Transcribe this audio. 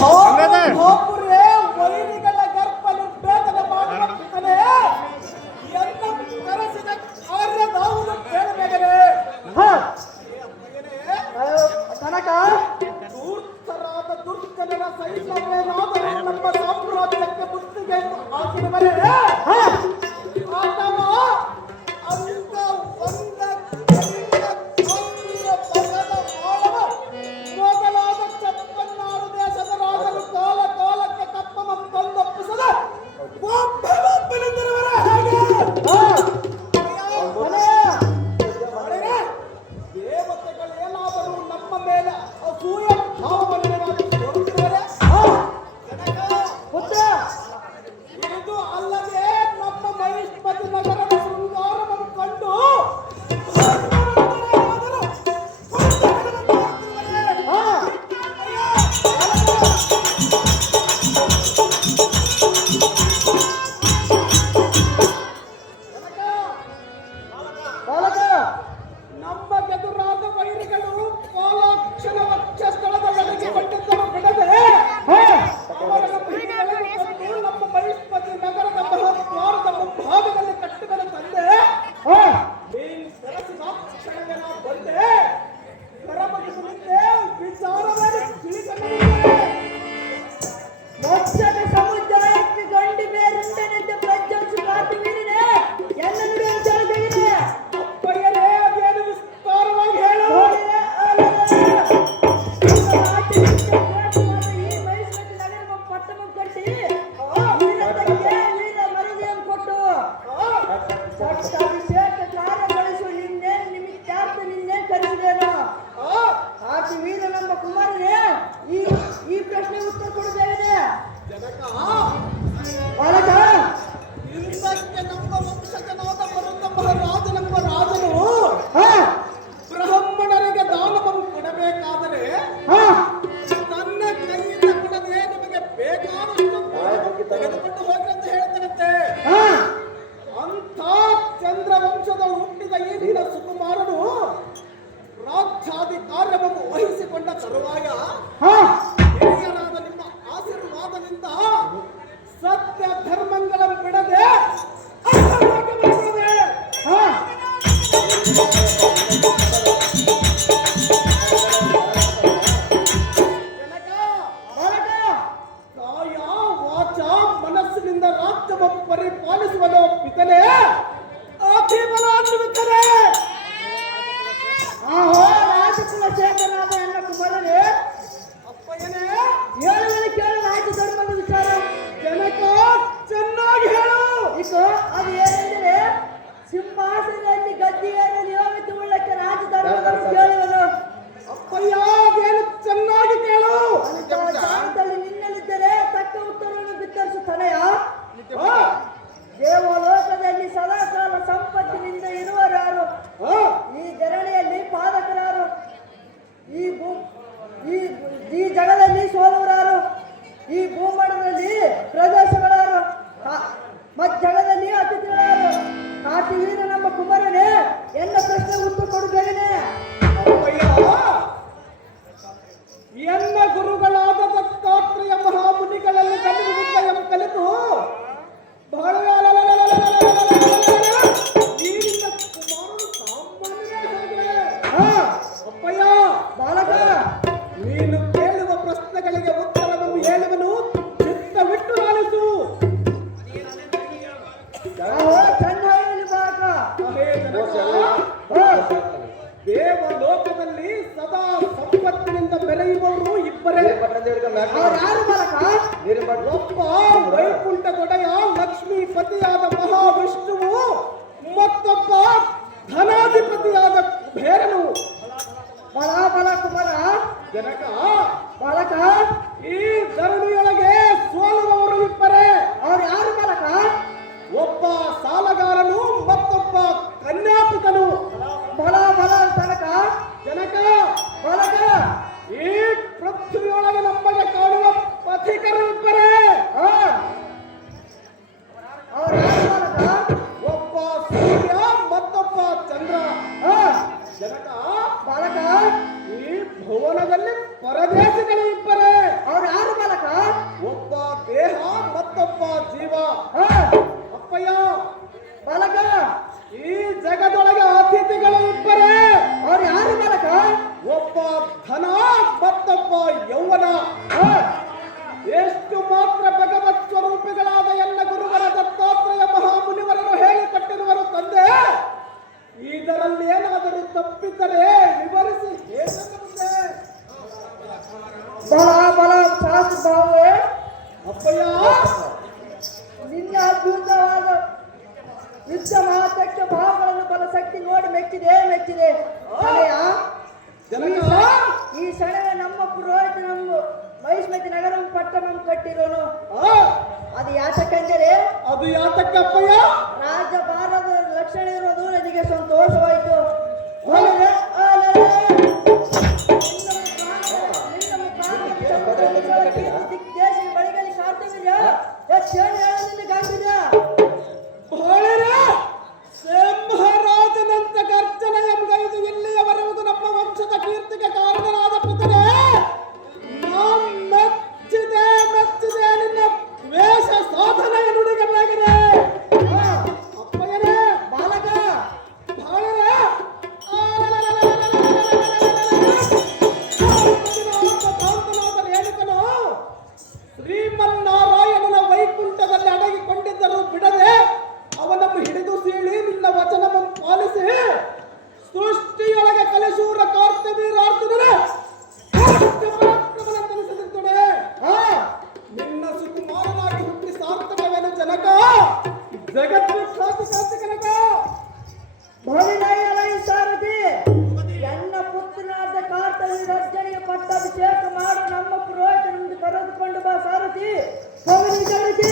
ಬಾಪುರೇ ವೈರಿಗಳ ಗರ್ಭ ನಿರ್ಭೇದನ ಮಾಡುವ ಪಿತನೇ ಎನ್ನ ಕರೆಸಿದ ಕಾರ್ಯದಾವುದು ಕೇಳಬೇಕೇ ಕನಕ ದೂರ್ತರಾದ ದುರ್ಜನರ ಸೈನ್ಯವೇನಾದರೂ ನಮ್ಮ ಸಾಮ್ರಾಜ್ಯಕ್ಕೆ ಮುತ್ತಿಗೆ ಹಾಕಿರುವರೆ ಅಥವಾ ಅಂಗ ಒಂದ ಮೊದಲಾದ ಚಪ್ಪನ್ನಾರು ದೇಶದ ರಾಜರು ಕಾಲ ಕಾಲಕ್ಕೆ ಕಪ್ಪಮ ತಂದೊಪ್ಪಿಸದ ಒಬ್ಬನಿಂದಿರುವರ ಹಾಗೆ ದೇವತೆಗಳೇನಾದರೂ ನಮ್ಮ ಮೇಲೆ ಅಸೂಯ ಭಾವವನ್ನು ತೋರುತ್ತಿದ್ದಾರೆ. ಇದು ಅಲ್ಲದೆ ನಮ್ಮ ಮಹಿಷ್ಮತಿ ನಗರದ ಶೃಂಗಾರವನ್ನು ಕಂಡು ನಮ್ಮ ಗೆದುರಾದ ವೈರಿಗಳು ಕೋಲಾಕ್ಷನ ವಕ್ಷ ಸ್ಥಳದ ಬೆಳಗ್ಗೆ ಬಂದಿದ್ದರು ಬಿಡದೆ ಅವರನ್ನು ಬಿಡಿಸಿಕೊಂಡು ನಮ್ಮ ಮಹಿಷ್ಮತಿ ನಗರದ ಮಹಾದ್ವಾರದ ಮುಂಭಾಗದಲ್ಲಿ ಕಟ್ಟುಗಳ ತಂದೆ ನೀನು ಸರಸಿದ ಕ್ಷಣವೇ ನಾವು ಬಂದೆ ಹೊರಬಡಿಸು ನಿಂತೆ ವಿಚಾರವಾಗಿ ತಿಳಿಸಲಿದೆ. ಮೋಕ್ಷದ ಸಮುದಾಯಕ್ಕೆ ಗಂಡು ಬೇರುಂಟನೆಂದು ಪ್ರಜ್ವಲಿಸಿ ಕಾತು ಮೀರಿದೆ ಎಲ್ಲ ನುಡಿಯುತ್ತದೆ. ಅಪ್ಪಯ್ಯನೇ ಅದೇನು ವಿಸ್ತಾರವಾಗಿ ಹೇಳು. ಈ ಮಹಿಷ್ಮತಿ ನಗರ ಪಟ್ಟಣ ಕಟ್ಟಿ ವೀರ ಮರುದಿಯನ್ನು ಕೊಟ್ಟು ಪಟ್ಟಾಭಿಷೇಕ ಕಾರ್ಯಗೊಳಿಸುವ ನಿನ್ನೆ ನಿಮಿತ್ತಾರ್ಥ ನಿನ್ನೆ ಕರೆಸಿದೇನು. ಆಕೆ ವೀರ ನಮ್ಮ ಕುಮಾರನೇ ಈ ಪ್ರಶ್ನೆ ಉತ್ತರ ಕೊಡಬೇಕಿದೆ. ಜನಕ ಬಾಲಕ ಹಿಂದಕ್ಕೆ ನಮ್ಮ ವಂಶಜನಾದ ಮರುತ ಮಹಾರಾಜನೆಂಬ ರಾಜನು ಬ್ರಾಹ್ಮಣರಿಗೆ ದಾನವನ್ನು ಕೊಡಬೇಕಾದರೆ ತನ್ನ ಕೈಯಿಂದ ಕೊಡದೆ ನಿಮಗೆ ಬೇಕಾದಷ್ಟು ತೆಗೆದುಕೊಂಡು ಹೋಗಿ ಅಂತ ಹೇಳ್ತಾನಂತೆ. ಅಂಥ ಚಂದ್ರ ವಂಶದ ಹುಟ್ಟಿದ ಈಗಿನ ಸುಕುಮಾರನು ರಾಜ್ಯಾದಿ ಕಾರ್ಯವನ್ನು ವಹಿಸಿಕೊಂಡ ತರುವಾಯ ಹಿರಿಯರಾದ ನಿಮ್ಮ ಆಶೀರ್ವಾದದಿಂದ ಸತ್ಯ ಧರ್ಮಗಳ ಬಿಡದೆ ಕಾಯ ವಾಚ ಮನಸ್ಸಿನಿಂದ ರಾಜ್ಯವನ್ನು ಪರಿಪಾಲಿಸುವನು ಪಿತನೇ ಆಕೆ ಬಲ ಅನ್ನುತ್ತದೆ. ರಾಜಕುಲಶೇಖರನಾದ ಎನ್ನ ಕುಮಾರನೇ ಅಪ್ಪಯ್ಯನೇ ಹೇಳುವಲ್ಲಿ ಕೇಳು ರಾಜ್ಯ ಧರ್ಮದ ವಿಚಾರ. ಜನಕ ಚೆನ್ನಾಗಿ ಹೇಳು. ಇದು ಅದು ಏನೆಂದರೆ ಸಿಂಹಾಸನದಲ್ಲಿ ಗದ್ದಿಯನ್ನು ನಿಯಮಿತವುಳ್ಳಕ್ಕೆ ರಾಜ್ಯ ಧರ್ಮದ ಕೇಳುವನು. ಅಪ್ಪಯ್ಯ ಅದೇನು ಚೆನ್ನಾಗಿ ಕೇಳು. ಜಾಗದಲ್ಲಿ ನಿನ್ನಲ್ಲಿದ್ದರೆ ತಕ್ಕ ಉತ್ತರವನ್ನು ಬಿತ್ತರಿಸುತ್ತಾನೆಯ. ದೇವಲೋಕದಲ್ಲಿ ಸದಾಕಾಲ ಸಂಪತ್ತಿನಿಂದ ಇರುವರಾರು, ಈ ಧರಣಿಯಲ್ಲಿ ಪಾಲಕರಾರು, ಈ ಜಗದಲ್ಲಿ ಸೋಲುವರಾರು, ಈ ಭೂಮಂಡಲದಲ್ಲಿ ಪ್ರದೇಶಗಳಾರು, ಮತ್ ಜಗದಲ್ಲಿ ಅತಿಥಿಗಳಾರು. ಕಾಟಿ ವೀರ ನಮ್ಮ ಕುಮಾರನೇ ಎನ್ನ ಪ್ರಶ್ನೆ ಉತ್ತರ ಕೊಡಬೇಕೇ. ಅಪ್ಪಯ್ಯ ಎನ್ನ ಗುರುಗಳಾದ ದತ್ತಾತ್ರೇಯ ಮಹಾಮುನಿಗಳಲ್ಲಿ ಗಮನಿಸಿದ್ದ ಕಲಿತು ಬಹಳ ಈಗಿನ ಕುಮಾರನು ಸಾಮಾನ್ಯ. ಅಪ್ಪಯ್ಯ ಬಾಲಕ ನೀನು ಕೇಳುವ ಪ್ರಶ್ನೆಗಳಿಗೆ ಉತ್ತರವನ್ನು ಹೇಳುವನು ಚಿತ್ತವಿಟ್ಟು ಆಲಿಸು. ಚಂದ್ರಲ್ಲಿ ಬಾಲಕ ದೇವಲೋಕದಲ್ಲಿ ಸದಾ ಸಂಪತ್ತಿನಿಂದ ಬೆಳೆಯುವವರು ಇಬ್ಬರೇ. ಯಾರು ಬಾಲಕ? ಒಬ್ಬ ವೈಕುಂಠದೊಡೆಯ ಲಕ್ಷ್ಮೀಪತಿಯಾದ ಮಹಾವಿಷ್ಣುವು, ಮತ್ತೊಬ್ಬ ಧನಾಧಿಪತಿಯಾದ ಕುಬೇರನು. ಬಲ ಕುಮಾರ ಜನಕ ಬಾಲಕ ಈ ಧರಣಿಯೊಳಗೆ ಸೋಲುವವರು ಇಬ್ಬರೇ. ಅವ್ರು ಯಾರು ಬಾಲಕ? ಒಬ್ಬ ಸಾಲಗಾರನು, ಮತ್ತೊಬ್ಬ ಕನ್ಯಾಪುತನು. ಬಲ ತನಕ ಜನಕ ಬಾಲಕ ಈ ಪೃಥ್ವಿಯೊಳಗೆ ನಮಗೆ ಕಾಣುವ ಪಥಿಕರು ಇಬ್ಬರೇ. ಅವ್ರು ಯಾರು ಬಾಲಕ? ಒಬ್ಬ ಸೂರ್ಯ, ಮತ್ತೊಬ್ಬ ಚಂದ್ರ. ಜನಕ ಬಾಲಕ ಈ ಭುವನದಲ್ಲಿ ಪರ ಇಷ್ಟು ಮಾತ್ರ ಭಗವತ್ ಸ್ವರೂಪಿಗಳಾದ ಎಲ್ಲ ಗುರುಗಳ ದತ್ತಾತ್ರೇಯ ಮಹಾಮುನಿವರರು ಹೇಳಿಕೊಟ್ಟಿರುವರು ತಂದೆ. ಇದರಲ್ಲಿ ಏನಾದರೂ ತಪ್ಪಿದ್ದರೆ ವಿವರಿಸಿ ಹೇಳಬಹುದೇ? ಬಲ ಬಲ ಶಾಸ್ತ್ರ ಭಾವೇ ಅಪ್ಪಯ್ಯ, ನಿನ್ನ ಅದ್ಭುತವಾದ ಯುದ್ಧ ಮಹಾತಕ್ಯ ಭಾವಗಳನ್ನು ಬಲಶಕ್ತಿ ನೋಡಿ ಮೆಚ್ಚಿದೆ ಮೆಚ್ಚಿದೆ. ತಲೆಯ ಜನಕ, ಈ ಸಣವೆ ನಮ್ಮ ಪುರೋಹಿತ ನಮ್ಮ ಮಹಿಷ್ಮತಿ ನಗರ ಪಟ್ಟಣಂ ಕಟ್ಟಿರೋನು. ಅದು ಯಾತಕ್ಕೆಂದರೆ ಅದು ಯಾತಕ್ಕಪ್ಪಯ್ಯ? ರಾಜ್ಯಭಾರದ ಲಕ್ಷಣ ಇರೋದು ನನಗೆ ಸಂತೋಷವಾಯಿತು. ದಿಗ್ದೇಶ ಬಳಿಗಲಿ ಸಾಧ್ಯವಿಲ್ಲ. ಹೆಚ್ಚೇನು ಹೇಳೋದ್ರಿಂದ ಗಾಂಧಿದ ಸಿಂಹರಾಜನಂತ ಗರ್ಜನ ಎಂಬೈದು ಇಲ್ಲಿಯವರೆಗೂ ನಮ್ಮ ವಂಶದ ಕೀರ್ತಿಗೆ ಕಾರಣರಾದ ಪುತ್ರನೇ, ಮೆಚ್ಚಿದೆ ಮೆಚ್ಚಿದೆ ನಿನ್ನ ದ್ವೇಷ ಸಾಧನೆಯ ನುಡಿಗೆ ಬೇಗನೆ. ಅಪ್ಪಯ್ಯನೇ, ಬಾಲಕ ಬಾಳರೆ, ಹೇಳಿದನು, ಶ್ರೀಮನ್ನಾರಾಯಣನ ವೈಕುಂಠದಲ್ಲಿ ಅಡಗಿಕೊಂಡಿದ್ದರೂ ಬಿಡದೆ ಅವನನ್ನು ಹಿಡಿದು ಸೀಳಿ ನಿನ್ನ ವಚನವನ್ನು ಪಾಲಿಸಿ ಸೃಷ್ಟಿಯೊಳಗೆ ಕಲಿಸೂರ ಕಾರ್ತವೀರಾರ್ಜುನನೇ ಪರಾಕ್ರಮನೆಂದೆನಿಸಿರುತ್ತದೆ. ನಿನ್ನ ಸುಕುಮಾರನಾಗಿ ಹುಟ್ಟಿ ಸಾರ್ಥಕವೇನು ಜನಕ? ಜಗದ್ವಿಖ್ಯಾತಿ ಶಾಂತಿ ಕನಕ. ಭವಿನಯಲೈ ಸಾರಥಿ ಎನ್ನ ಪುತ್ರನಾದ ಕಾರ್ತವೀರಾರ್ಜುನಿಗೆ ಪಟ್ಟಾಭಿಷೇಕ ಮಾಡು ನಮ್ಮ ಪುರೋಹಿತನಿಂದ ಕರೆದುಕೊಂಡು ಬಾ ಸಾರಥಿ. ಭವಿನಿ ಜನಕ್ಕೆ